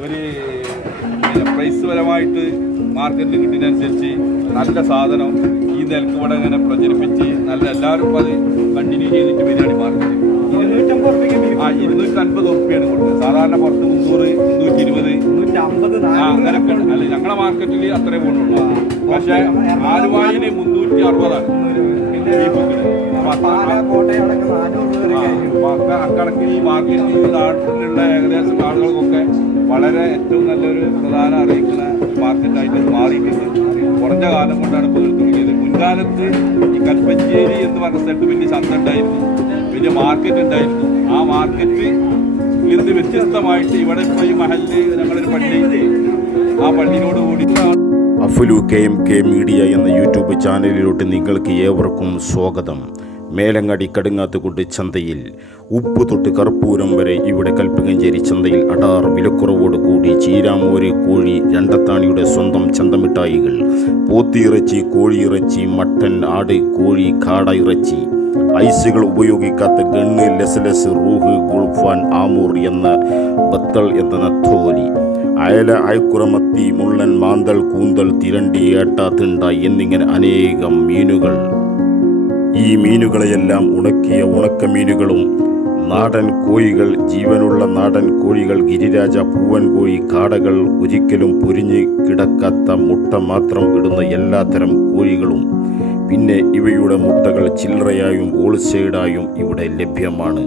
ഒരു പ്രൈസ് പരമായിട്ട് മാർക്കറ്റിൽ കിട്ടുന്നതനുസരിച്ച് നല്ല സാധനം ഈ നിലയ്ക്ക് ഇവിടെ ഇങ്ങനെ പ്രചരിപ്പിച്ച് നല്ല എല്ലാവരും അത് കണ്ടിന്യൂ ചെയ്തിട്ട് ബിരിയാണി മാർക്കറ്റ് ആ ഇരുന്നൂറ്റി അൻപത് ഉറുപ്പിയാണ് കൊടുക്കുന്നത് സാധാരണ പുറത്ത് മുന്നൂറ് മുന്നൂറ്റി ഇരുപത് അങ്ങനെയൊക്കെ അല്ല ഞങ്ങളെ മാർക്കറ്റിൽ അത്രേ പോകുന്നുള്ളൂ പക്ഷേ ആലുവായിൽ മുന്നൂറ്റി അറുപതാണ് പിന്നെ പാല കോട്ടയം അടക്കം നാനൂറ് രൂപ വരെ ആയിരിക്കും. അപ്പൊ അക്ക- ഈ മാർക്കറ്റിൽ നാട്ടിലുള്ള ഏകദേശം ആളുകൾക്കൊക്കെ വളരെ ഏറ്റവും നല്ലൊരു പ്രധാന അറിയിക്കുന്ന മാർക്കറ്റായിട്ട് മാറിയിട്ടുണ്ട്. കുറഞ്ഞ കാലം കൊണ്ടാണ് ഇപ്പോൾ തുടങ്ങിയത്. മുൻകാലത്ത് ഈ കൽപ്പഞ്ചേരി എന്ന് പറഞ്ഞ സ്ഥലത്ത് വലിയ ചന്ത ഉണ്ടായിരുന്നു. വലിയ മാർക്കറ്റ് ഉണ്ടായിരുന്നു. ആ മാർക്കറ്റ് ഇന്ന് വ്യത്യസ്തമായിട്ട് ഇവിടെ ഇപ്പോൾ ഈ മഹലിൽ ഞങ്ങളൊരു പള്ളി ആ പള്ളിയോട് കൂടി അഫുലു കെ എം കെ മീഡിയ എന്ന യൂട്യൂബ് ചാനലിലോട്ട് നിങ്ങൾക്ക് ഏവർക്കും സ്വാഗതം. മേലങ്ങാടി കടുങ്ങാത്തുകൊണ്ട് ചന്തയിൽ. ഉപ്പ് തൊട്ട് കർപ്പൂരം വരെ ഇവിടെ കൽപ്പകഞ്ചേരി ചന്തയിൽ അടാർ വിലക്കുറവോട് കൂടി ചീരാമോര് കോഴി രണ്ടത്താണിയുടെ സ്വന്തം ചന്തമിഠായികൾ. പോത്തിയിറച്ചി കോഴിയിറച്ചി മട്ടൻ ആട് കോഴി കാട ഇറച്ചി. ഐസുകൾ ഉപയോഗിക്കാത്ത ഗണ്ണ് ലെസ്ലെസ് റൂഹ് ഗുൾഫാൻ ആമൂർ എന്ന ബത്തൾ എന്ന നത്തോലി. അയല അയക്കുറമത്തി മുള്ളൻ മാന്തൽ കൂന്തൽ തിരണ്ടി ഏട്ട തിണ്ട എന്നിങ്ങനെ അനേകം മീനുകൾ. ഈ മീനുകളെയെല്ലാം ഉണക്കിയ ഉണക്ക മീനുകളും നാടൻ കോഴികൾ ജീവനുള്ള നാടൻ കോഴികൾ ഗിരിരാജ പൂവൻ കോഴി കാടകൾ ഒരിക്കലും പൊരിഞ്ഞ് കിടക്കാത്ത മുട്ട മാത്രം ഇടുന്ന എല്ലാത്തരം കോഴികളും. പിന്നെ ഇവയുടെ മുട്ടകൾ ചില്ലറയായും ഹോൾസെയിലായും ഇവിടെ ലഭ്യമാണ്.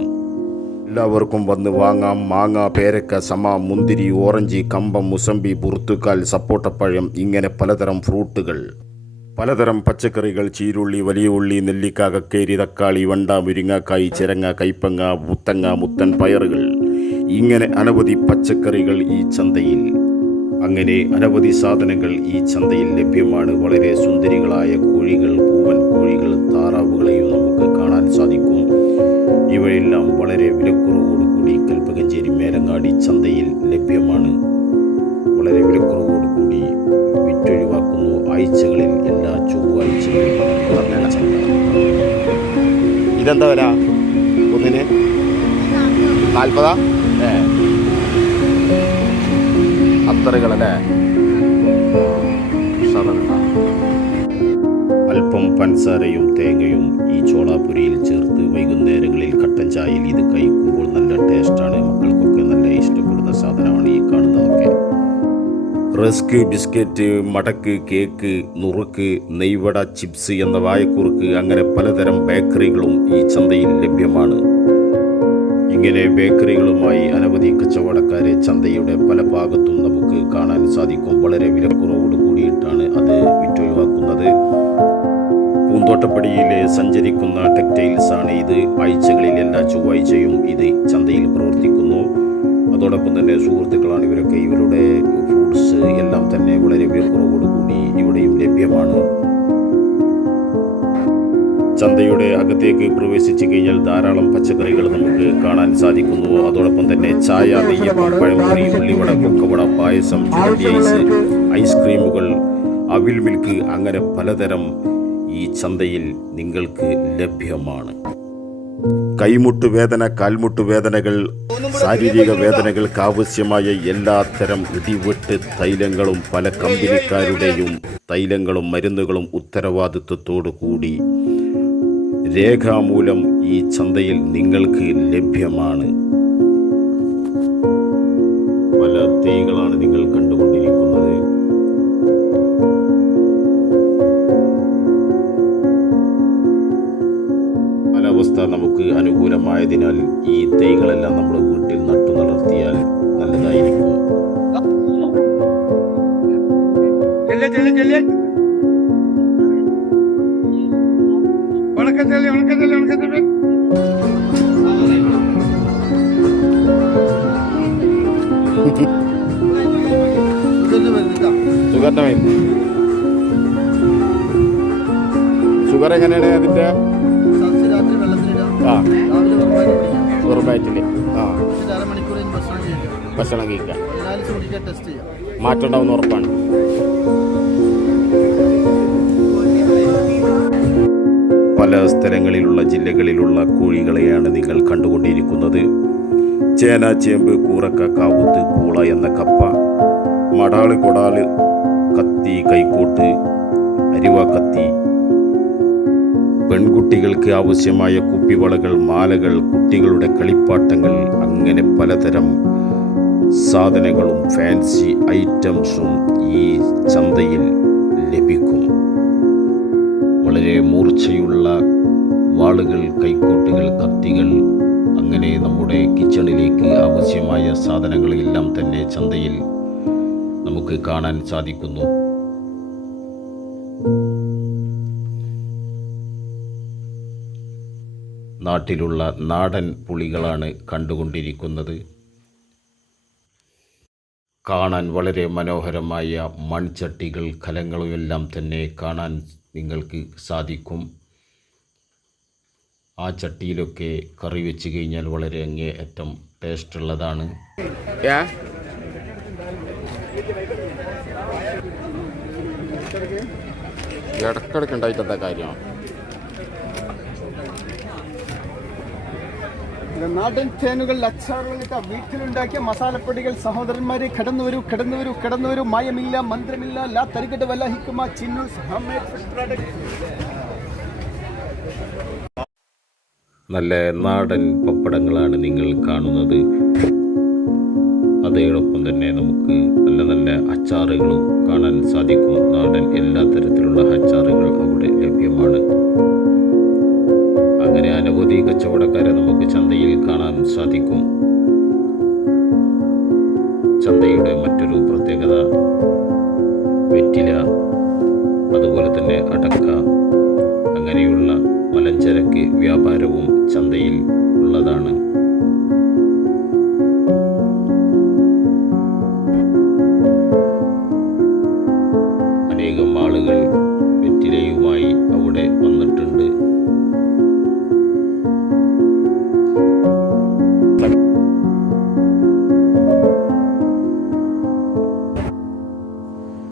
എല്ലാവർക്കും വന്ന് വാങ്ങാം. മാങ്ങ പേരക്ക സമ മുന്തിരി ഓറഞ്ച് കമ്പം മുസമ്പി പുർത്തുക്കാൽ സപ്പോട്ടപ്പഴം ഇങ്ങനെ പലതരം ഫ്രൂട്ടുകൾ. പലതരം പച്ചക്കറികൾ ചീരുള്ളി വലിയ ഉള്ളി നെല്ലിക്ക കക്കേരി തക്കാളി വണ്ട മുരിങ്ങാക്കായ് ചിരങ്ങ കൈപ്പങ്ങ മുത്തങ്ങ മുത്തൻ പയറുകൾ. ഇങ്ങനെ അനവധി പച്ചക്കറികൾ ഈ ചന്തയിൽ. അങ്ങനെ അനവധി സാധനങ്ങൾ ഈ ചന്തയിൽ ലഭ്യമാണ്. വളരെ സുന്ദരികളായ കോഴികൾ പൂവൻ കോഴികൾ താറാവുകളെയും നമുക്ക് കാണാൻ സാധിക്കും. ഇവയെല്ലാം വളരെ വിലക്കുറവോടുകൂടി കൽപ്പകഞ്ചേരി മേലങ്ങാടി ചന്തയിൽ ലഭ്യമാണ്. ഇതെന്താ വില? ഒന്നിന്? നാൽപ്പതാ ഏ. അത്തറുകളല്ലേ അല്പം പഞ്ചസാരയും തേങ്ങയും ഈ ചോളാപുരിയിൽ ചേർത്ത് വൈകുന്നേരങ്ങളിൽ കട്ടൻ ചായയിൽ ഇത് കഴിക്കുമ്പോൾ നല്ല ടേസ്റ്റാണ് മക്കൾക്കൊക്കെ റസ്ക് ബിസ്ക്കറ്റ് മടക്ക് കേക്ക് നുറുക്ക് നെയ്വട ചിപ്സ് എന്ന വായക്കുറുക്ക് അങ്ങനെ പലതരം ബേക്കറികളും ഈ ചന്തയിൽ ലഭ്യമാണ്. ഇങ്ങനെ ബേക്കറികളുമായി അനവധി കച്ചവടക്കാരെ ചന്തയുടെ പല ഭാഗത്തും നമുക്ക് കാണാൻ സാധിക്കും. വളരെ വിലക്കുറവോട് കൂടിയിട്ടാണ് അത് വിറ്റൊഴിവാക്കുന്നത്. പൂന്തോട്ടപ്പടിയിലെ സഞ്ചരിക്കുന്ന ടെക്സ്റ്റൈൽസ് ആണ് ഇത്. ആഴ്ചകളിൽ എല്ലാ ചൊവ്വാഴ്ചയും ഇത് ചന്തയിൽ പ്രവർത്തിക്കുന്നു. അതോടൊപ്പം തന്നെ സുഹൃത്തുക്കളാണ് ഇവരൊക്കെ ഇവരുടെ എല്ലാം തന്നെ വളരെ വിലക്കുറവോടുകൂടി ഇവിടെയും ലഭ്യമാണ്. ചന്തയുടെ അകത്തേക്ക് പ്രവേശിച്ചു കഴിഞ്ഞാൽ ധാരാളം പച്ചക്കറികൾ നമുക്ക് കാണാൻ സാധിക്കുന്നു. അതോടൊപ്പം തന്നെ ചായ നെയ്യപ്പം പഴമുറി ഉള്ളിവട കൊക്കവട പായസം ഐസ് ഐസ്ക്രീമുകൾ അവിൽ മിൽക്ക് അങ്ങനെ പലതരം ഈ ചന്തയിൽ നിങ്ങൾക്ക് ലഭ്യമാണ്. കൈമുട്ട് വേദന കാൽമുട്ട് വേദനകൾ ശാരീരിക വേദനകൾക്ക് ആവശ്യമായ എല്ലാത്തരം ഇടിവെട്ട് തൈലങ്ങളും പല കമ്പനിക്കാരുടെയും തൈലങ്ങളും മരുന്നുകളും ഉത്തരവാദിത്വത്തോടു കൂടി രേഖാമൂലം ഈ ചന്തയിൽ നിങ്ങൾക്ക് ലഭ്യമാണ്. കാലാവസ്ഥ നമുക്ക് അനുകൂലമായതിനാൽ ഈ തൈകളെല്ലാം നമ്മൾ വീട്ടിൽ നട്ടു നടത്തിയാൽ നല്ലതായിരിക്കും. ചെല്ലെ ചെല്ലെ ചെല്ലെ. ഉണക്കം ചെല്ലെ ഉണക്കം ചെല്ലെ ഉണക്കം ചെല്ലെ. ഷുഗർ എങ്ങനെയാണ് അതിന്റെ കുടിക്കാം ആ. ഭക്ഷണം കഴിക്കാം. മാറ്റം ഉണ്ടാവുന്ന ഉറപ്പാണ്. പല സ്ഥലങ്ങളിലുള്ള ജില്ലകളിലുള്ള കോഴികളെയാണ് നിങ്ങൾ കണ്ടുകൊണ്ടിരിക്കുന്നത്. ചേന ചേമ്പ് കൂറക്ക കാവുത്ത് പൂള എന്ന കപ്പ. മടാൾ കൊടാൾ കത്തി കൈക്കോട്ട് അരിവ കത്തി പെൺകുട്ടികൾക്ക് ആവശ്യമായ കുപ്പിവളകൾ മാലകൾ കുട്ടികളുടെ കളിപ്പാട്ടങ്ങൾ അങ്ങനെ പലതരം സാധനങ്ങളും ഫാൻസി ഐറ്റംസും ഈ ചന്തയിൽ ലഭിക്കും. വളരെ മൂർച്ചയുള്ള വാളുകൾ കൈക്കോട്ടുകൾ കത്തികൾ അങ്ങനെ നമ്മുടെ കിച്ചണിലേക്ക് ആവശ്യമായ സാധനങ്ങളെല്ലാം തന്നെ ചന്തയിൽ നമുക്ക് കാണാൻ സാധിക്കുന്നു. നാട്ടിലുള്ള നാടൻ പുളികളാണ് കണ്ടുകൊണ്ടിരിക്കുന്നത്. കാണാൻ വളരെ മനോഹരമായ മൺചട്ടികൾ കലങ്ങളുമെല്ലാം തന്നെ കാണാൻ നിങ്ങൾക്ക് സാധിക്കും. ആ ചട്ടിയിലൊക്കെ കറി വെച്ച് കഴിഞ്ഞാൽ വളരെ അങ്ങേ അറ്റം ടേസ്റ്റ് ഉള്ളതാണ് ഇടക്കിടക്ക് ഉണ്ടായിട്ടെന്താ കാര്യമാണ് നാടൻ തേനുകൾ അച്ചാറുകളിട്ട വീട്ടിലുണ്ടാക്കിയ മസാലപ്പൊടികൾ സഹോദരന്മാരെ കടന്നു വരൂ കടന്നു വരൂ കടന്നു വരൂ. മായമില്ല മന്ത്രമില്ല ലാ തരികട്ട് വല്ല ചിന്നൂസ് നല്ല നാടൻ പപ്പടങ്ങളാണ് നിങ്ങൾ കാണുന്നത്. അതോടൊപ്പം തന്നെ നമുക്ക് നല്ല നല്ല അച്ചാറുകളും കാണാൻ സാധിക്കും. നാടൻ എല്ലാ തരത്തിലുള്ള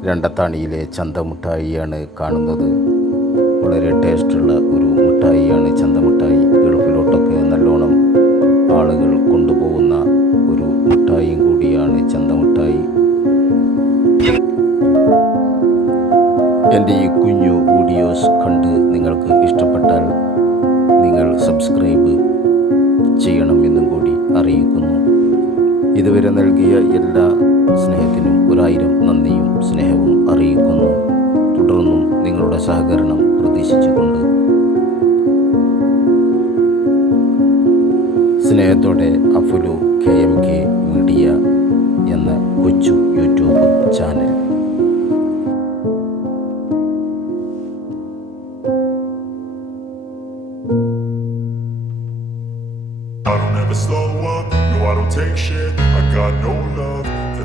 രണ്ടത്താണിയിലെ ചന്ത മിഠായിയാണ് കാണുന്നത്. വളരെ ടേസ്റ്റുള്ള ഒരു മിഠായിയാണ് ചന്ത മിഠായി ഗൾഫിലോട്ടൊക്കെ നല്ലോണം ആളുകൾ കൊണ്ടുപോകുന്ന ഒരു മിഠായിയും കൂടിയാണ് ചന്ത മിഠായി എന്റെ ഈ കുഞ്ഞു വീഡിയോസ് കണ്ട് നിങ്ങൾക്ക് ഇഷ്ടപ്പെട്ടാൽ നിങ്ങൾ സബ്സ്ക്രൈബ് ചെയ്യണമെന്നും കൂടി അറിയിക്കുന്നു. ഇതുവരെ നൽകിയ എല്ലാ സ്നേഹത്തിനും ഒരായിരം നന്ദിയും സ്നേഹവും അറിയിക്കുന്നു. തുടർന്നും നിങ്ങളുടെ സഹകരണം പ്രതീക്ഷിച്ചുകൊണ്ട്. സ്നേഹത്തോടെ അഫുലു കെ എം കെ മീഡിയ എന്ന കൊച്ചു YouTube channel. I don't take shit. I got no love.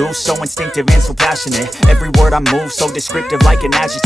do so instinctive and so passionate. Every word I move so descriptive like an adjective